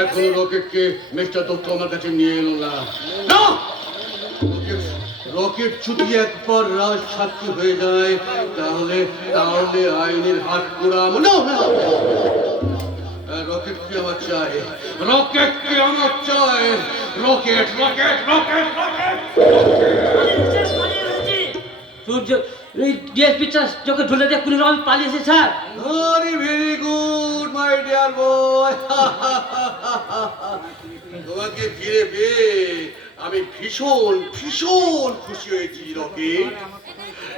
এখনও রকেটকে মিস্টার দত্ত আমার কাছে নিয়ে এলো না! রকেট ছুটি একবার রাজ সাক্ষী হয়ে যায়, তাহলে তাহলে আইনের হাত পোড়া না! না রকেট কি আমার চাই রকেট কি আমার চাই রকেট রকেট রকেট রকেট! সূর্য এই ডিএসপি চাষ চোখে ঝুলে দিয়ে কুড়ি রকম পালিয়েছে sir. Very very good my dear boy তোমাকে ফিরে পেয়ে আমি ভীষণ ভীষণ খুশি হয়েছি রকেট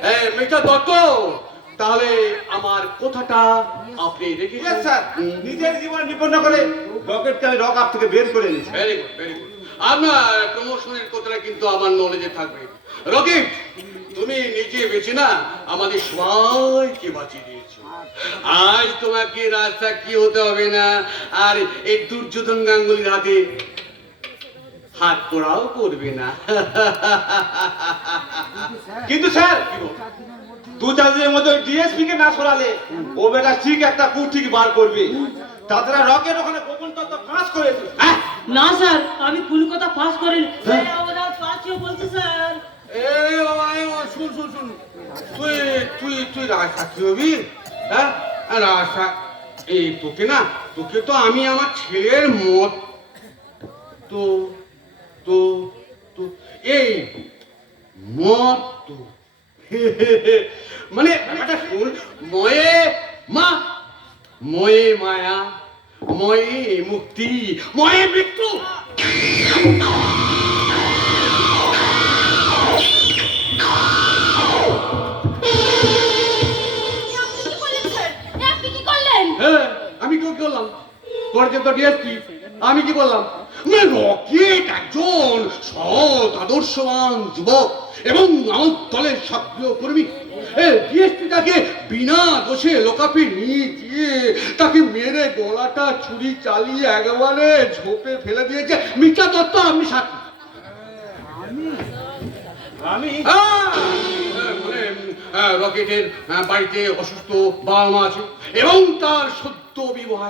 হ্যাঁ মিস্টার দত্ত তাহলে আমার কথাটা আপনি স্যার নিজের জীবন বিপন্ন করে রকেটকে আমি রক আপ থেকে বের করে এনেছি। ভেরি গুড ভেরি গুড আপনার প্রমোশনের কথাটা কিন্তু আমার নলেজে থাকবে। রকেট তুমি নিজে বেঁচে না আমাদের সবাইকে বাঁচিয়ে দিয়েছ। আজ তোমাকে রাস্তা কি হতে হবে না? আর এই দুর্যোধন গাঙ্গুলির হাতে হাত পোড়াও করবে না। কিন্তু স্যার দু চার দিনের মধ্যে ডিএসপি কে না সরালে ও বেটা ঠিক একটা কু ঠিক বার করবে। তাছাড়া রকেট ওখানে গোপন তত্ত্ব ফাঁস করেছে। না স্যার আমি কোনো কথা পাস করিনি। পাঁচিও বলছি স্যার। শুন শুন শুন। তুই তুই তুই কি হবি হ্যাঁ? রাস্তা এই তোকে না, তোকে তো আমি আমার ছেলের মত। তো তো তো, এই মত তো। মানে ব্যাপারটা শুন, ময়ে মা, ময়ে মায়া, ময়ে মুক্তি, ময়ে মৃত্যু। আমি কি করলাম? করছে তো ডিএসপি আমি কি বললাম? রকেট একজন সৎ আদর্শবান যুবক এবং আমার দলের সক্রিয় কর্মী। ডিএসপিটাকে বিনা দোষে লোকাপি নিয়ে দিয়ে তাকে মেরে গলাটা ছুরি চালিয়ে একেবারে ঝোপে ফেলে দিয়েছে। মিথ্যা দত্ত আমি সাক্ষী। আমি? রকেটের বাড়িতে অসুস্থ বাবা মা আছে এবং তার সদ্য বিবাহ।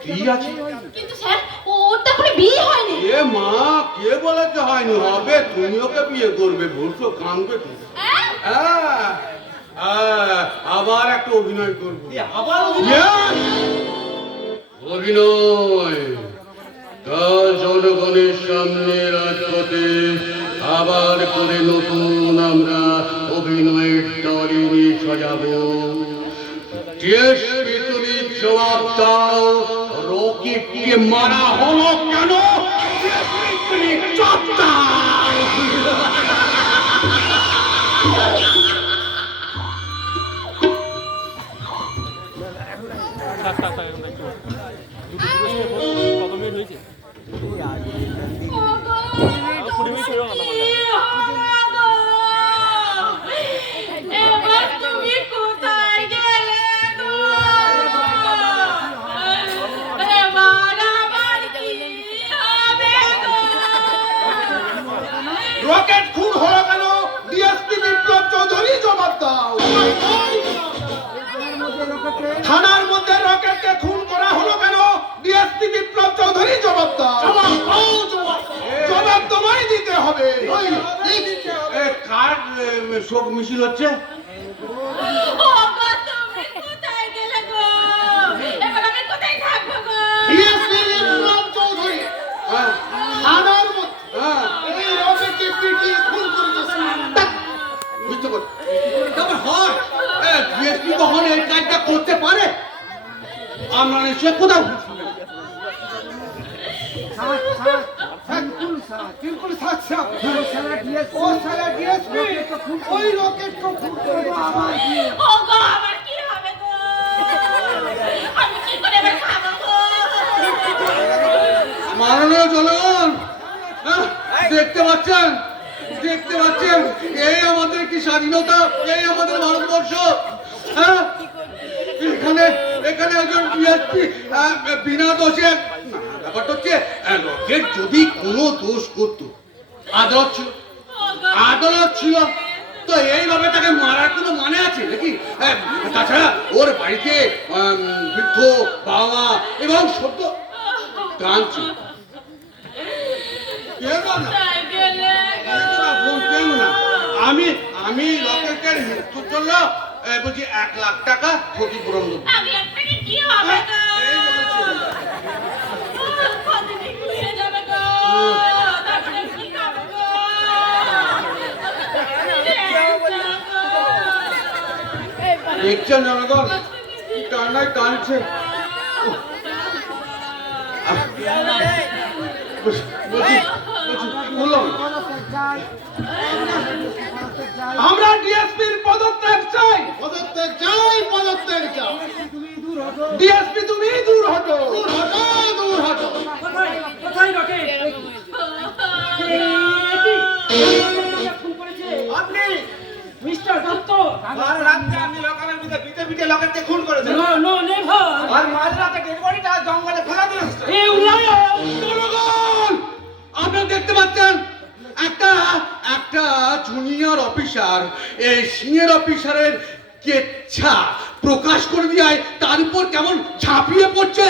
স্ত্রী আছে? কিন্তু স্যার ওর তো এখনও বিয়ে হয়নি। এ মা কে বলেছে হয়নি? হবে তুমি ওকে বিয়ে করবে বলছো কানবে তো। হ্যাঁ? আহ, আহ, আবার একটা অভিনয় করব। আবার অভিনয়? কাল জনগণের সামনে রাজপথে আবার করে নতুন আমরা অভিনয়ের টলিনি সাজাবো। টিএসপি তুমি জবাব দাও রকিটকে মারা হলো কেন? তুমি জবাব থানার মধ্যে রকেটকে খুন করা হলো কেন? ডিএসপি বিপ্লব চৌধুরী জবাব দাও জবাব তোমায় দিতে হবে। কার শোক মিছিল হচ্ছে ওগো, তুমি কোথায় গেলে গো? এবার আমি কোথায় থাকব গো? ডিএসপি বিপ্লব চৌধুরী হ্যাঁ, থানার মধ্যে হ্যাঁ, এই রকেটকে পিটিয়ে খুন করেছে বুঝতে পারছি। তারপর হয় এ, তখন এই কাজটা করতে পারে? আমরা নিশ্চয় কোথাও ওই রকেট হ্যাঁ, দেখতে পাচ্ছেন? দেখতে পাচ্ছেন? এই আমাদের কি স্বাধীনতা? এই আমাদের ভারতবর্ষ? এখানে এখানে একজন ডিএসপি বিনা দোষে ব্যাপারটা হচ্ছে রকেট যদি কোনো দোষ করতো আদালত ছিল আদালত ছিল তো এইভাবে তাকে মারার কোনো মানে আছে নাকি তাছাড়া ওর বাড়িতে বৃদ্ধ বাবা এবং সত্য কাঁদছে কেন না? কোথায় গেলে গো? কেন না? বোন, কেন না? আমি আমি লকেটের মৃত্যুর জন্য বলছি এক লাখ টাকা ক্ষতিপূরণ দেবো? দেখছেন জনগণ কান্নায় কাঁদছে বলছি বলছি, বললাম আমরা ডিএসপির পদত্যাগ চাই। পদত্যাগ চাই পদত্যাগ চাই। ডিএসপি তুমি দূর হটো। দূর হটো দূর হটো। কোথায় কোথায় ফোন করেছে আপনি মিস্টার দত্ত। আর রাতে আপনি লোকালের ভিতরে খুন করেছেন। নো নো নেভার আর মাঝরাতে ডেড বডিটা জঙ্গলে ফেলা দিয়ে অফিসার এই সিনিয়র অফিসারের কেচ্ছা প্রকাশ করে দিয়ে তার উপর কেমন ঝাঁপিয়ে পড়ছে?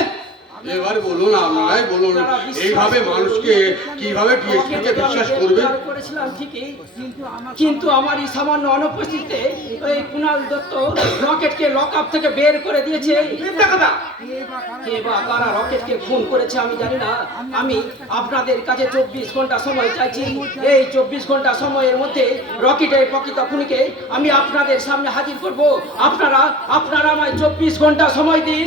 এবার বলুন আপনারাই বলুন এইভাবে মানুষকে কীভাবে ডিএসপি কে বিশ্বাস করবে? গ্রেফতার করেছিলাম ঠিকই কিন্তু আমার এই সামান্য অনুপস্থিতিতে ওই কুণাল দত্ত রকেটকে লক আপ থেকে বের করে দিয়েছে। কে বা কারা রকেটকে খুন করেছে আমি জানি না। আমি আপনাদের কাছে চব্বিশ ঘণ্টা সময় চাইছি। এই চব্বিশ ঘণ্টা সময়ের মধ্যে রকেটের প্রকৃত খুনিকে আমি আপনাদের সামনে হাজির করব। আপনারা আপনারা আমায় চব্বিশ ঘণ্টা সময় দিন।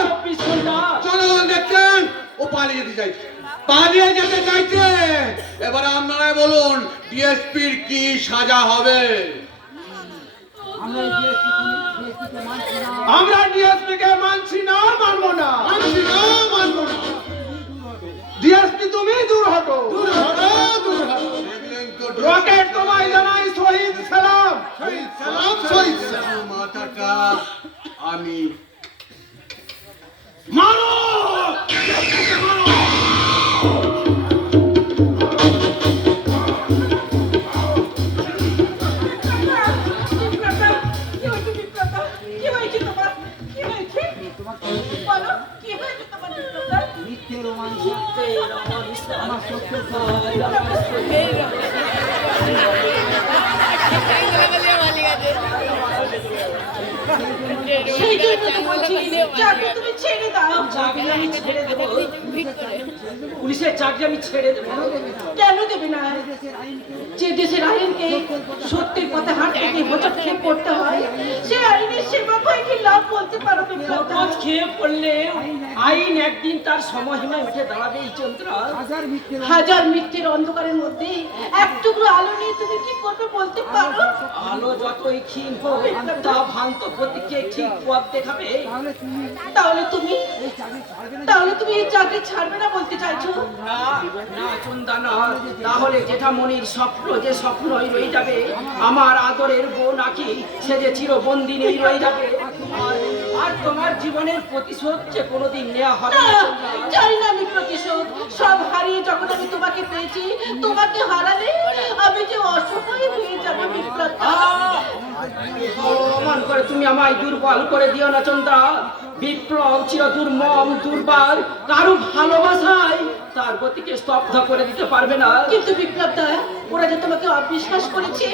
চব্বিশ ঘণ্টা জনগণ দেখছেন? ও পালিয়ে যেতে চাইছে। পালিয়ে যেতে চাইছে। এবার আপনারাই বলুন ডিএসপির কি সাজা হবে? আমরা ডিএসপি কে মানছি না মানবো না। মানছি না মানবো না। ডিএসপি তুমি দূর হটো। দূর হটো দূর হটো। রকেট তোমায় জানাই শহীদ সালাম। শহীদ সালাম শহীদ সালাম। মাথাটা আমি মারো কি সেই জন্য তো বলছি, তুমি ছেড়ে দাও। চাকরি আমি ছেড়ে দেবো পুলিশের চাকরি আমি ছেড়ে দেবো। কেন দেবে না? যে দেশের আইনকে সত্যির পথে হাট থেকে হস্তক্ষেপ করতে হয় সে আইনের সেবা করে কি লাভ বলতে পারো বিপ্লবদা? শপথ খেয়ে পড়লে আইন একদিন তার সময়সীমায় উঠে দাঁড়াবে এই চন্দ্রা হাজার মিথ্যের অন্ধকারের মধ্যে এক টুকরো আলো নিয়ে তুমি কি করবে বলতে পারো? আলো যতই ক্ষীণ হোক তা ভ্রান্ত প্রতীককে ঠিক পথ দেখাবে। তাহলে তুমি তাহলে তুমি এই চাকরি ছাড়বে না বলতে চাইছো? না তাহলে স্বপ্ন যে স্বপ্নই রয়ে যাবে আমার আদরের বউ নাকি সে যে চিরবন্দিনী রয়ে যাবে। আর- তোমার জীবনের প্রতিশোধ যে কোনোদিন নেওয়া হবে না না আমি প্রতিশোধ সব হারিয়ে যখন আমি তোমাকে পেয়েছি তোমাকে হারালে আমি যে অসহায় হয়ে যাব বিপ্লব অপমান করে তুমি আমায় দুর্বল করে দিও না চন্দ্রা বিপ্লব চির দুর্মম দুর্বার কারও ভালোবাসায় তার গতিকে স্তব্ধ করে দিতে পারবে না। কিন্তু বিপ্লব দা ওরা যে তোমাকে অবিশ্বাস করেছে।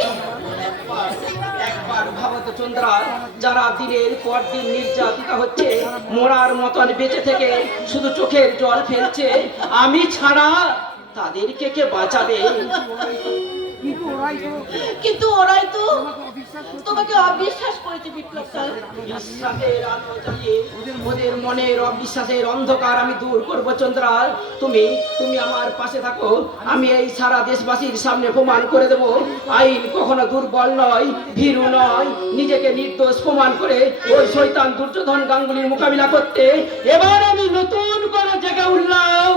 একবার ভাবত চন্দ্রা যারা দিনের পর দিন নির্যাতিতা হচ্ছে মোড়ার মতন বেঁচে থেকে শুধু চোখের জল ফেলছে আমি ছাড়া তাদেরকে কে বাঁচাবে? কিন্তু ওরাই তো তোমাকে অবিশ্বাস করেছে, বিপ্লব দা বিশ্বাসের আলো ওদের মনের অবিশ্বাসের অন্ধকার আমি দূর করব চন্দ্রা তুমি তুমি আমার পাশে থাকো। আমি এই সারা দেশবাসীর সামনে প্রমাণ করে দেব। আইন কখনো দুর্বল নয়, ভীরু নয়। নিজেকে নির্দোষ প্রমাণ করে ওই শৈতান দুর্যোধন গাঙ্গুলির মোকাবিলা করতে। এবার আমি নতুন করে জেগে উঠলাম।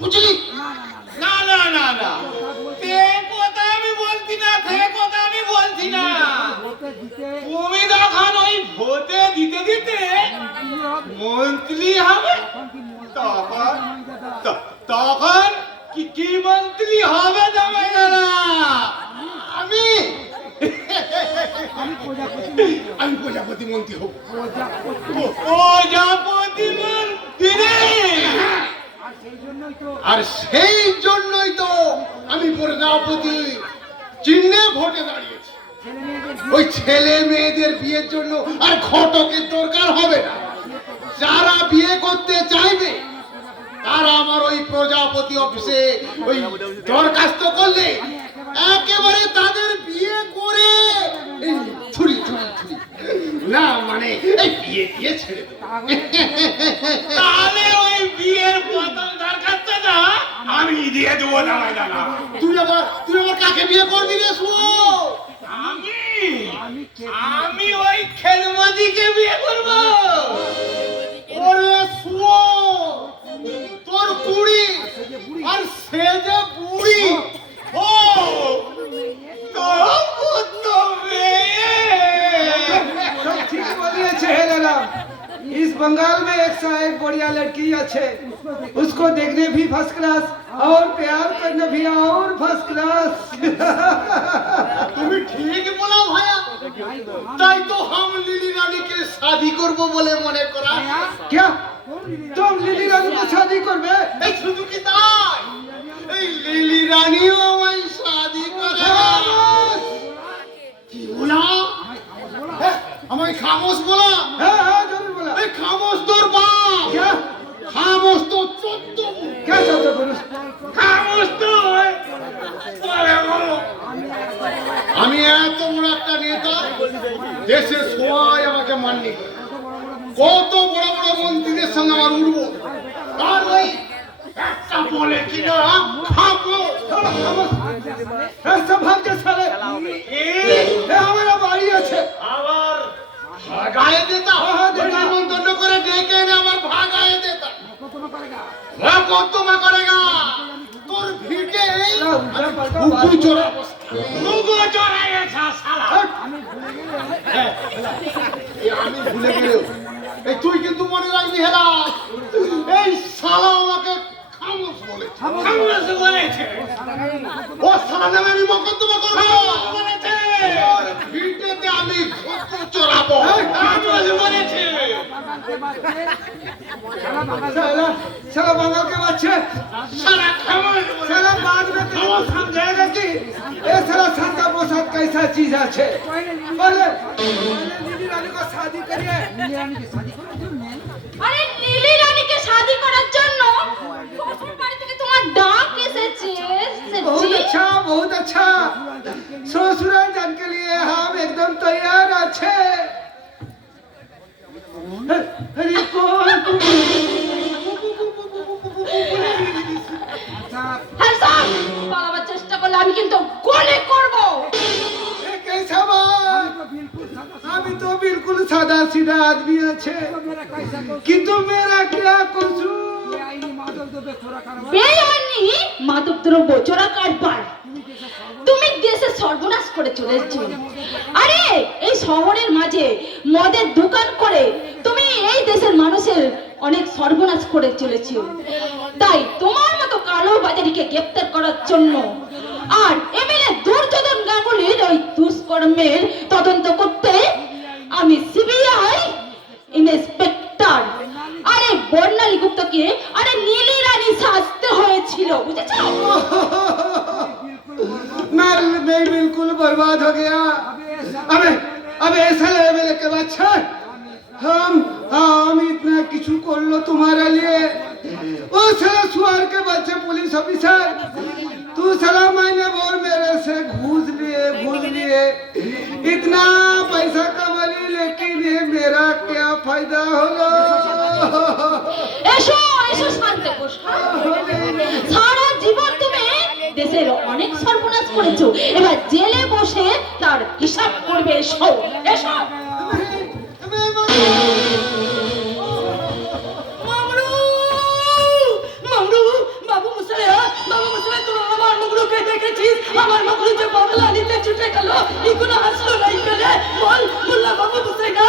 বুঝলি? না না না না। কথা আমি বলছি না তে কথা আমি বলছি না। তুমি তখন ওই ভোটে দিতে দিতে মন্ত্রী হবে তখন তখন কি কি মন্ত্রী হবে আমি আমি প্রজাপতি মন্ত্রী। হব। প্রজাপতি। মন্ত্রী আর সেই জন্যই তো আমি প্রজাপতি। চিহ্নে ভোটে দাঁড়িয়েছি। ওই ছেলে মেয়েদের বিয়ের জন্য আর ঘটকের দরকার হবে না। যারা বিয়ে করতে চাইবে তারা আমার ওই প্রজাপতি অফিসে ওই দরখাস্ত করলে একেবারে তাদের বিয়ে করে ছুরি ছুরি ছুরি। না মানে এই বিয়ে দিয়ে ছেড়ে দেবো। তাহলে ওই বিয়ের আমি দিয়ে দেবো জামাই দাদা তুই আবার তুই আবার কাকে বিয়ে করবি রে শুয়ো আমি আমি ওই খেলমদিকে বিয়ে করব ওরে শুয়ো তোর বুড়ি আর সে যে বুড়ি ও তো পুত্র মেয়ে सब ठीक बोलिए चेहरा इस बंगाल में एक सा एक बढ़िया लड़की अच्छे उसको देखने भी फर्स्ट क्लास और प्यार करने भी और फर्स्ट क्लास তুমি ঠিক বলো ভাইয়া তাই তো হাম লিলি রানীকে শাদি করব বলে মনে করা क्या तुम लिली रानी को शादी करबे এই শুধু কি তাই এই লিলি রানীও আমায় শাদি করে কি বলা হ্যাঁ, আমায় খামোশ বলা हाँ আমি এত বড় একটা নেতা দেশে সবাই আমাকে মাননি কত বড় বড় মন্ত্রীদের সঙ্গে আমার উঠবো আর ওই একটা বলে কিনা করে ডেকে না কুকুর ভিটে কুকুর চোরা কুকুর চোরা এসা শালা। আমি ভুলে গেলাম। হ্যাঁ, হ্যাঁ, হ্যাঁ। এই তুই কিন্তু মনে রাখবি হেলা साला साला बंगाल के बच्चे শালা খামোশ বলেছে साला बाद में तेरे को समझाएगा कि ये साला संता प्रसाद कैसा चीज है पहले पहले दीदी रानी को शादी करिए আরে নীলি রানীকে শাদি করার জন্য শ্বশুর বাড়ি থেকে তোমার ডাক এসেছে बहुत এসেছে। अच्छा बहुत अच्छा ससुराल जान के लिए हम एकदम तैयार अच्छे পালাবার চেষ্টা করলে আমি কিন্তু গুলি করব ये कैसा बात अभी तो बिल्कुल सादा सीधा आदमी अच्छे किंतु मेरा क्या कसूर বেআইনি মাদক দ্রব্য চোরা কারবার তুমি দেশে সর্বনাশ করে চলেছো আরে এই শহরের মাঝে মদের দোকান করে তুমি এই দেশের মানুষের অনেক সর্বনাশ করে চলেছো তাই তোমার মতো কালো বাজারিকে গ্রেপ্তার করার জন্য আর এমএলএ দুর্যোধন গাঙ্গুলির ওই দুষ্কর্মের তদন্ত করতে আমি সিবিআই ইন্সপেক্টর আরে বর্ণালী গুপ্তকে আরে নীলি রানী সাজতে হয়েছিল বুঝেছো मैं मैं बिल्कुल बर्बाद हो गया अबे अबे ऐसा लगे मेरे के बच्चे हम हम इतना किचु कर लो तुम्हारे लिए ओ साला सुअर के बच्चे पुलिस ऑफिसर तू साला मैंने बोल मेरे से घूस लिए घूस लिए इतना पैसा कमा ली लेकिन ये मेरा क्या फायदा হলো এসো এসো শান্ত কোষ সারা জীবন দেশের অনেক সর্বনাশ করেছো এবার জেলে বসে তার হিসাব করবে এসো এসো তোরা আমার মগরু যে বদলা নিতে ছুটে গেল এখনও আসলো না এখানে বল মোল্লা বাবু মুসাইনা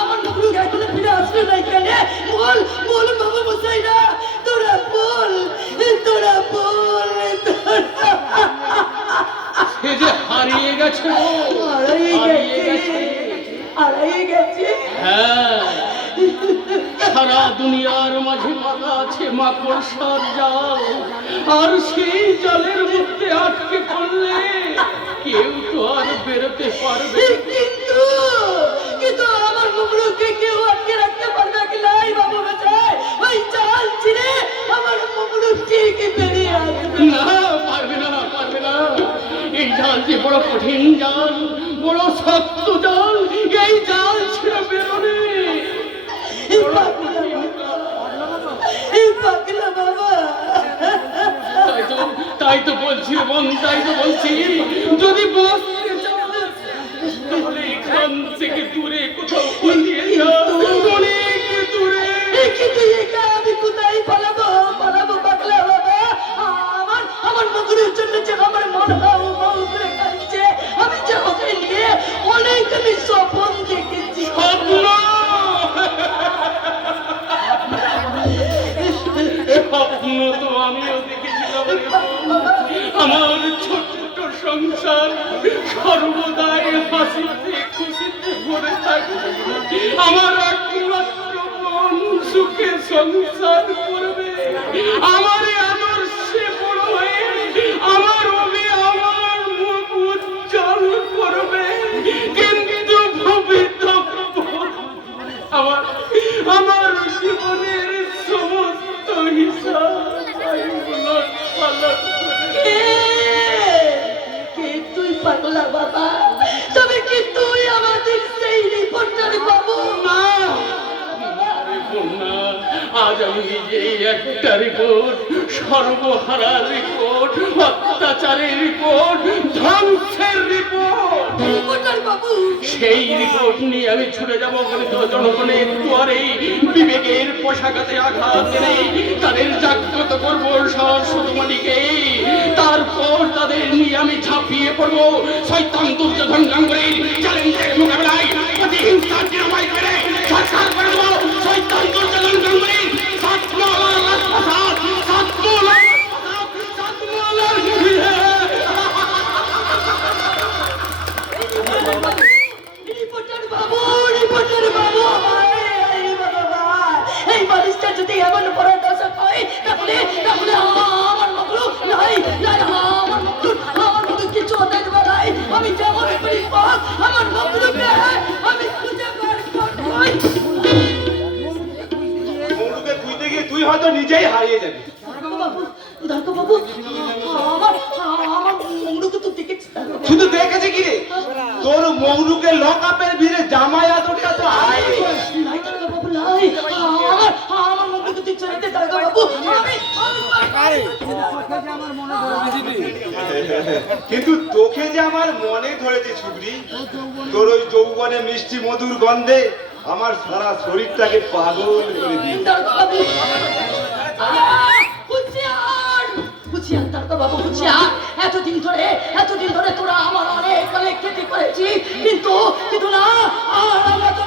আমার মগরু এখনও ফিরে আসলো না এখানে বল বল বাবু মুসাইনা তোরা বল তোরা বল সে হারিয়ে গেছে হারিয়ে গেছে। হ্যাঁ। সারা দুনিয়ার মাঝে পাতা আছে মাকড়সার জাল। আর সেই জালের মধ্যে আটকে পড়লে কেউ তো আর বেরোতে পারবে কিন্তু কিন্তু আমার মুগলুকে কেউ আটকে রাখতে পারবে কি নাই বাবু বাজায় ওই চাল ছিঁড়ে আমার মুগলু ঠিক বেরিয়ে আসবে না পারবে না পারবে না। এই জাল যে বড় কঠিন জাল বড় শক্ত জাল এই জাল ছেড়ে বেরোনে তাই তো বলছি বোন তাই তো বলছি। যদি বসতে পাগলা বাবা। তবে কি তুই আমাদের সেই রিপোর্টার বাবু না। আজ আমি নিজেই একটা রিপোর্ট, সর্বহারা রিপোর্ট, অত্যাচারের রিপোর্ট, ধ্বংসের রিপোর্ট। সেই রিপোর্ট নিয়ে আমি ছুটে যাব জনগণের দুয়ারে বিবেকের পোশাকাতে আঘাত এনে তাদের জাগ্রত করব সরস্বতীকে তারপর তাদের নিয়ে আমি ঝাঁপিয়ে পড়ব শৈতান দুর্যোধন গাঙ্গুলির চ্যালেঞ্জের মোকাবেলায়। সরকার করে দেবো শৈতান দুর্যোধন গাঙ্গুলির। যদি এমন বড় দশা হয় তাহলে তাহলে আমার মগলু নাই নাই আমার মগলু আমার মগলু কিছু হতে দেবো নাই। আমি যেমন করি হোক, আমার মগলুকে আমি খুঁজে বার করবই। খুঁজতে গিয়ে তুই হয়তো নিজেই হারিয়ে যাবি। বাবু দেখো বাবু আমার আমার মগলুকে তো দেখেছি শুধু দেখেছে কি রে? তোর মৌলুকে লক আপের ভিড়ে জামাই আদরটা তো হারাই নাই বাবু নাই। বাবু আমি কিন্তু তোকে যে আমার মনে ধরেছে তোর ওই যৌবনে মিষ্টি মধুর গন্ধে আমার সারা শরীরটাকে পাগল করে দিয়ে বাবু এতদিন ধরে এতদিন ধরে তোরা আমার অনেক অনেক ক্ষতি করেছি। কিন্তু কিন্তু না আর আমরা তোদের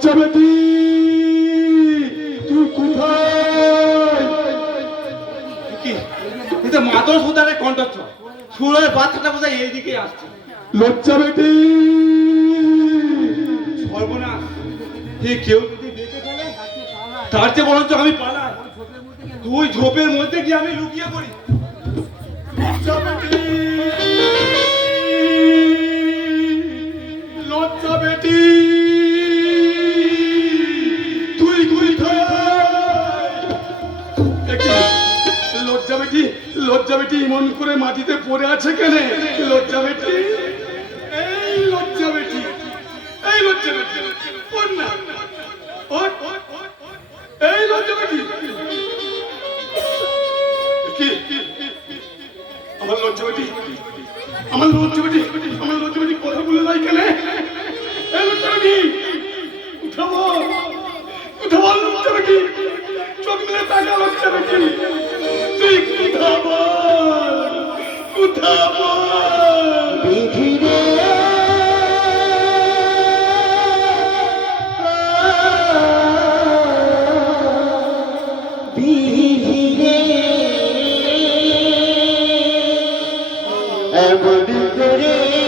লজ্জা বেটি তুই কোথায়? কি? মাদর সুতারে কণ্ঠস্বর সুরের বাচ্চাটা বোধহয় এইদিকে আসছে। লজ্জা বেটি। সর্বনাশ। কেউ তার চেয়ে বরঞ্চ আমি পালাই তুই ঝোপের মধ্যে গিয়ে আমি লুকিয়ে পড়ি। লজ্জা বেটি। লজ্জা বেটি। এমন করে মাটিতে পড়ে আছে কেন? লজ্জা বেটি। এই লজ্জা বেটি। এই লজ্জা বেটি। ওর না। ওঠ। এই লজ্জা বেটি। কি? আমার লজ্জা বেটি। আমার লজ্জা বেটি। আমার এমন করে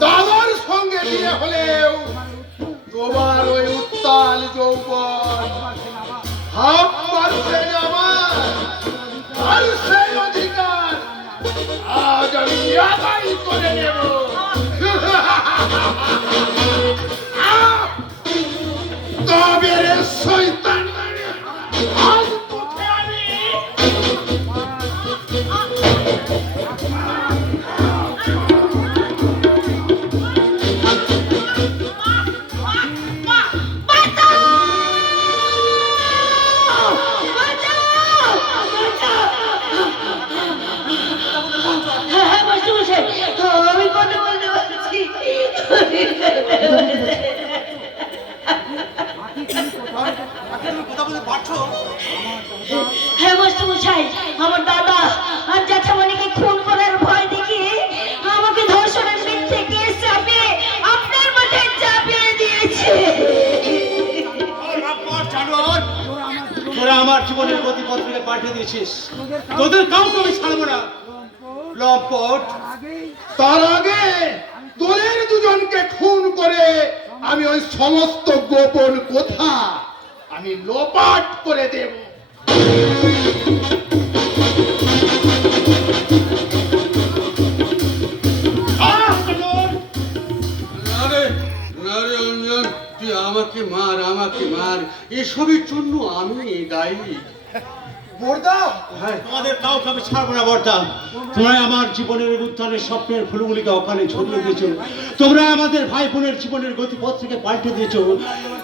দাদার সঙ্গে বিয়ে হলেও তোমার ওই উত্তাল যৌবন আমার আর সেই অধিকার। আজ আমি করে নেব। পাঠিয়ে দিয়েছিস। তোদের কাউকে আমি ছাড়বো না। লম্পট। তার আগে তোদের দুজনকে খুন করে আমি ওই সমস্ত গোপন কথা আমি লোপাট করে দেব। আমাকে মার আমাকে মার। এসবের জন্য আমি দায়ী। তোমাদের কাউকে ছাড়বো না তোমরা আমার জীবনের স্বপ্নের ফুলগুলিকে ওখানে তোমরা আমাদের ভাই বোনের জীবনের দিয়েছ।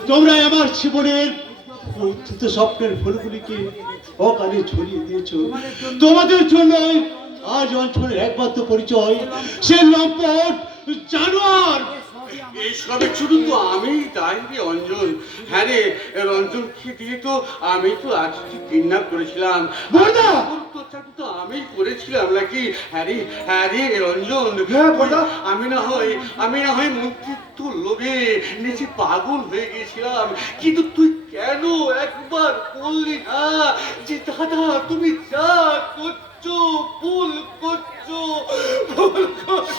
তোমরা আমার জীবনের স্বপ্নের ফুলগুলিকে অকালে ছড়িয়ে দিয়েছ। তোমাদের জন্য আজ অঞ্চলের একমাত্র পরিচয় সে লম্পট জানোয়ার জন্য তো আমি রে অঞ্জন হ্যাঁ রে রঞ্জনকে দিয়ে তো আমি তো আজকে কিডন্যাপ করেছিলাম। বর্দা! তো আমি করেছিলাম নাকি? হ্যাঁ রে হ্যাঁ রে রঞ্জন। হ্যাঁ, আমি না হয় আমি না হয় মন্ত্রিত্ব লোভে নিজে পাগল হয়ে গেছিলাম কিন্তু তুই কেন একবার বললি না যে দাদা তুমি যা করছ ভুল করছ ভুল করছ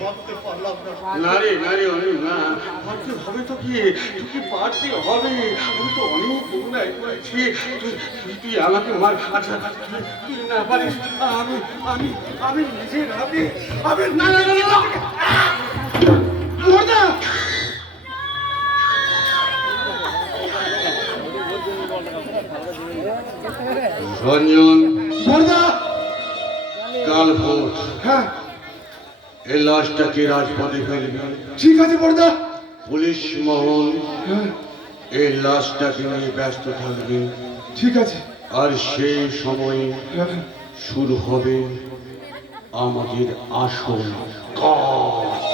ভাবতে পারলাম না রে না। রে অনেক না পারতে হবে তো কি? পারতে হবে। আমি তো অনেক অন্যায় করেছি। তুই- তুই- তুই আমাকে মার। আচ্ছা তুই- তুই না পারিস আমি আমি আমি না না না না বর্দা রঞ্জন বর্দা কাল ভোর হ্যাঁ। এই লাশটাকে রাজপথে ফেলবে? ঠিক আছে পর্দা। পুলিশ মহল হ্যাঁ। এই লাশটাকে নিয়ে ব্যস্ত থাকবে। ঠিক আছে। আর সেই সময়ে হ্যাঁ। শুরু হবে আমাদের আসল কাজ।